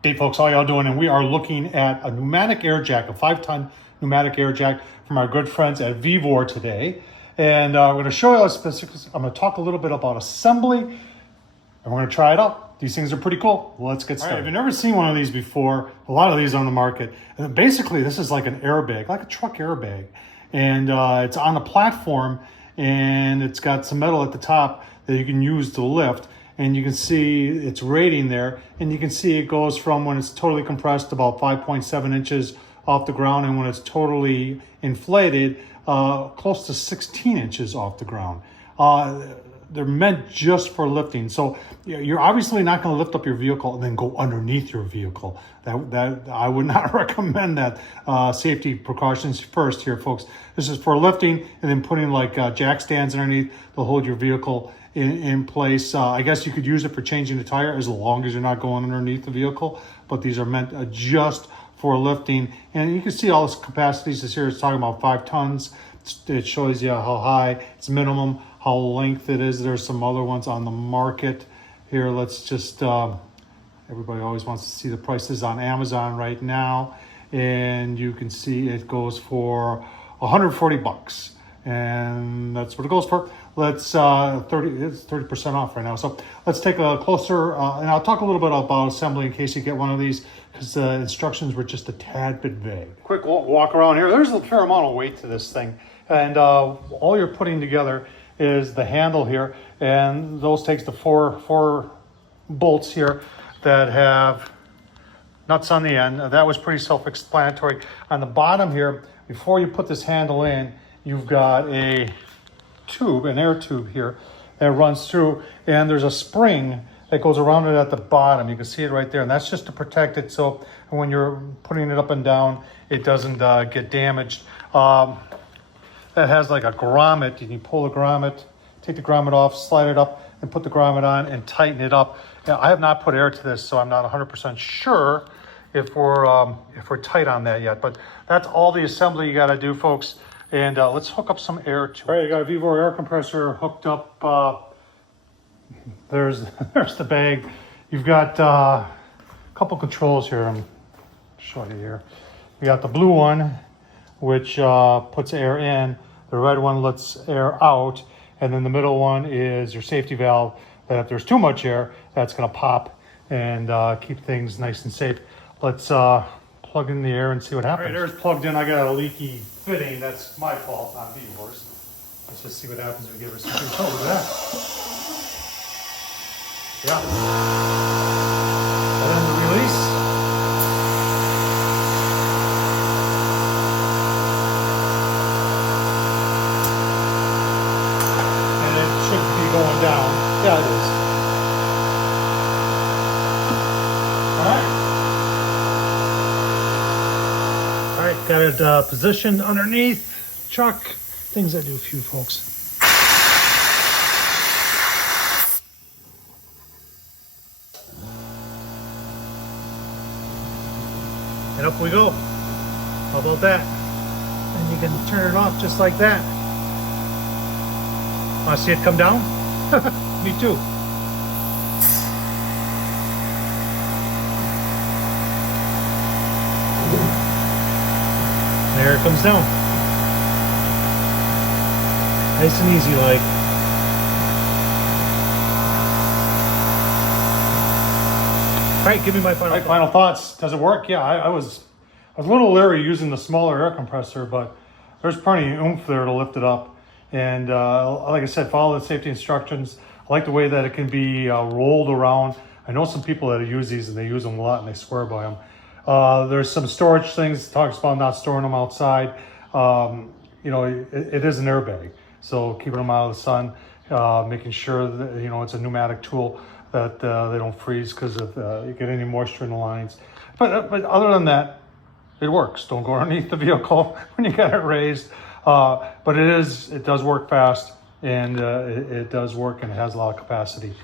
Hey folks, how y'all doing? And we are looking at a pneumatic air jack, a 5-ton pneumatic air jack from our good friends at VEVOR today. And we're going to show you the specifics. I'm going to talk a little bit about assembly, and we're going to try it out. These things are pretty cool. Let's get started. All right, if you've never seen one of these before, a lot of these are on the market. And basically, this is like an airbag, like a truck airbag. And it's on a platform, and it's got some metal at the top that you can use to lift. And you can see its rating there, and you can see it goes from when it's totally compressed about 5.7 inches off the ground, and when it's totally inflated, close to 16 inches off the ground. They're meant just for lifting. So you're obviously not going to lift up your vehicle and then go underneath your vehicle. That I would not recommend that. Safety precautions first here, folks. This is for lifting and then putting like jack stands underneath to hold your vehicle in place. I guess you could use it for changing the tire as long as you're not going underneath the vehicle, but these are meant just for lifting. And you can see all this capacities. This here is talking about 5 tons. It shows you how high it's minimum, how length it is. There's some other ones on the market here. Let's just, everybody always wants to see the prices on Amazon right now. And you can see it goes for 140 bucks. And that's what it goes for. Let's it's 30% off right now. So let's take a closer, and I'll talk a little bit about assembly in case you get one of these, because the instructions were just a tad bit vague. Quick walk around here. There's a fair amount of weight to this thing, and all you're putting together is the handle here, and those takes the four bolts here that have nuts on the end. That was pretty self-explanatory. On the bottom here, before you put this handle in, you've got a tube, an air tube here that runs through, and there's a spring that goes around it at the bottom. You can see it right there, and that's just to protect it, so when you're putting it up and down, it doesn't get damaged. That has like a grommet. You can pull the grommet, take the grommet off, slide it up, and put the grommet on and tighten it up. Now, I have not put air to this, so I'm not 100% sure if we're tight on that yet, but that's all the assembly you got to do, folks. And let's hook up some air to it. All right, you got a VEVOR air compressor hooked up. There's the bag. You've got a couple controls here. I'm showing you here. You got the blue one, which puts air in. The red one lets air out. And then the middle one is your safety valve, that if there's too much air, that's gonna pop and keep things nice and safe. Let's plug in the air and see what happens. All right, air's plugged in. I got a leaky fitting. That's my fault, not VEVOR's. Let's just see what happens if we give her some control. Oh, look at that. Yeah. And then the release. And it should be going down. Yeah, it is. All right. All right, got it positioned underneath truck. Things I do for you folks. And up we go. How about that? And you can turn it off just like that. Want to see it come down? Me too. There it comes down. Nice and easy like. All right, give me my final thoughts. Does it work? Yeah, I was a little leery using the smaller air compressor, but there's plenty of oomph there to lift it up. And like I said, follow the safety instructions. I like the way that it can be rolled around. I know some people that use these and they use them a lot and they swear by them. There's some storage things. It talks about not storing them outside. You know, it is an airbag, so keeping them out of the sun, making sure that, you know, it's a pneumatic tool, that they don't freeze because of you get any moisture in the lines. But other than that, it works. Don't go underneath the vehicle when you got it raised. But it does work fast, and it does work, and it has a lot of capacity.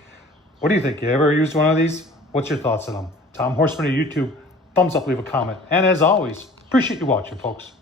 What do you think? You ever used one of these? What's your thoughts on them? Tom Horseman of YouTube. Thumbs up, leave a comment. And as always, appreciate you watching, folks.